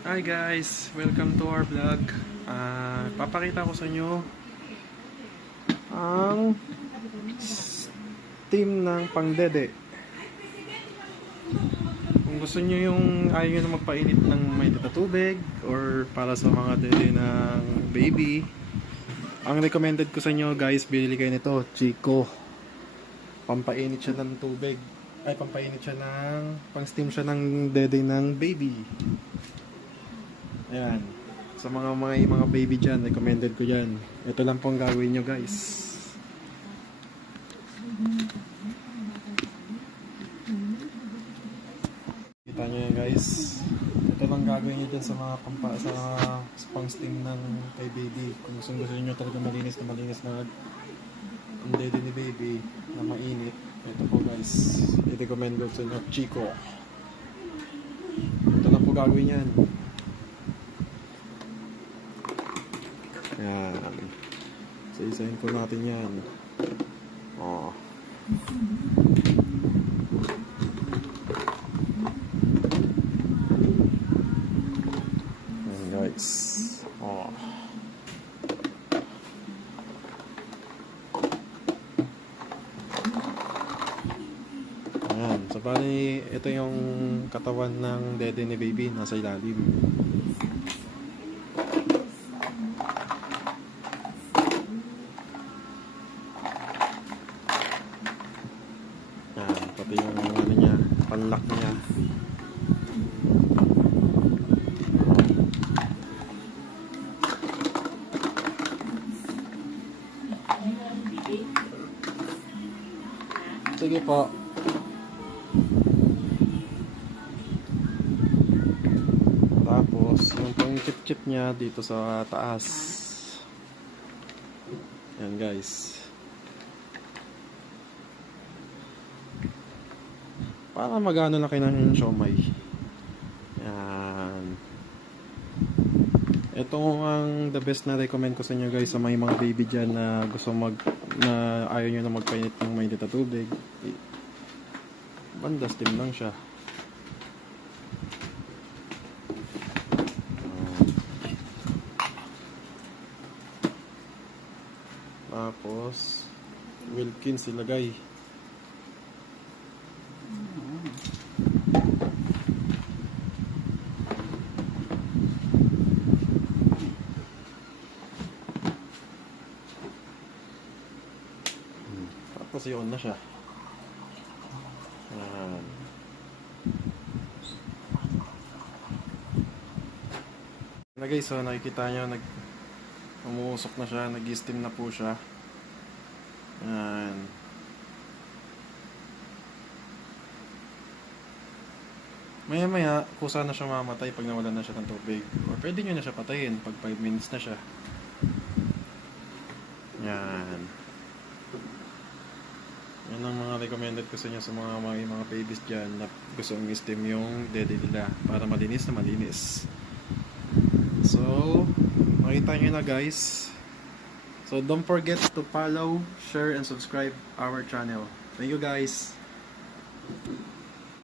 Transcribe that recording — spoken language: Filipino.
Hi guys! Welcome to our vlog. Papakita ko sa inyo ang steam ng pangdede. Kung gusto nyo ayaw nyo na magpainit ng mainit na tubig or para sa mga dede ng baby, ang recommended ko sa inyo guys, bilili kayo nito, Chico. Pampainit siya ng tubig. Pampainit siya pang steam siya ng dede ng baby. Ayan. Sa mga baby dyan, recommended ko yan. Ito lang pong gagawin nyo guys. Kita nyo yan guys. Ito lang gagawin nyo dyan sa mga pang steam ng kay baby. Kung gusto nyo talaga malinis na ang dede ni baby na mainit. Ito po guys. I-recommend ko sa inyo, Chico. Ito lang po gagawin yan. Yan. Isa-isahin po natin yan. Oh. Yan guys. Oh. Yan. So bali, ito yung katawan ng dede ni baby nasa ilalim. Pati yung ano niya, panlock niya. Sige po. Tapos yung pang chip niya dito sa taas. Yan guys. Para magano na kayo ng siomay. Yan. Ito ang the best na recommend ko sa inyo guys sa may mga baby dyan na gusto na ayaw nyo na magpainit ng mainit na tubig. Banda steam lang siya. Tapos Wilkins ilagay. Tapos i-on na siya. Ayan. Na guys, so nakikita nyo umuusok na siya, nag-steam na po siya. Ayan. Maya maya kusa na siya mamatay pag nawalan na siya ng tubig, or pwede nyo na siya patayin pag 5 minutes na siya. Yan. Yan ang mga recommended ko sa inyo sa mga babies dyan na gusto i-steam yung dede nila para malinis na malinis. So makita nyo na guys. So don't forget to follow, share and subscribe our channel. Thank you guys.